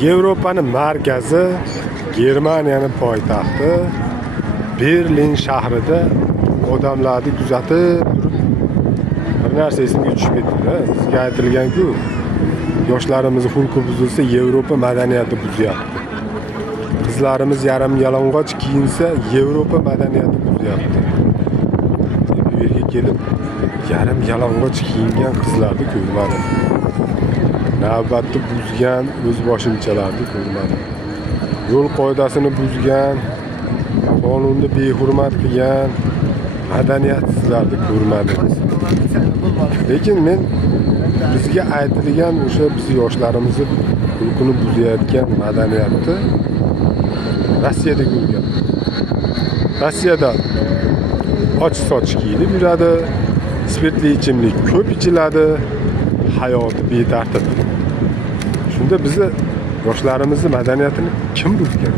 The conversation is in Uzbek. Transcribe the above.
Yevropaning markazi, Germaniyaning poytaxti Berlin shahrida odamlarni kuzatib turib bir narsa esimga tushib ketdi. Sizga aytilgan-ku, yoshlarimiz xulqi buzilsa, Yevropa madaniyati buzyapti. Qizlarimiz yarim yalang'och kiyinsa, Yevropa madaniyati buzyapti. Bu yerga kelib, yarim yalang'och kiyingan qizlarni ko'rmadim. Navbatni buzgan o'zboshimchalarni ko'rmadim. Yo'l qoidasini buzgan, qonunni behurmat qilgan madaniyatsizlarni ko'rmadim. Lekin men bizga aytilgan o'sha biz yoshlarimizni xulqini buzayotgan madaniyatni Rossiyada ko'rgan. Rossiyada och-soch kiyinib yuradi, spirtli ichimlik ko'p ichiladi, hayoti betartib. Shunda bizni yoshlarimizni madaniyatini kim buzgan?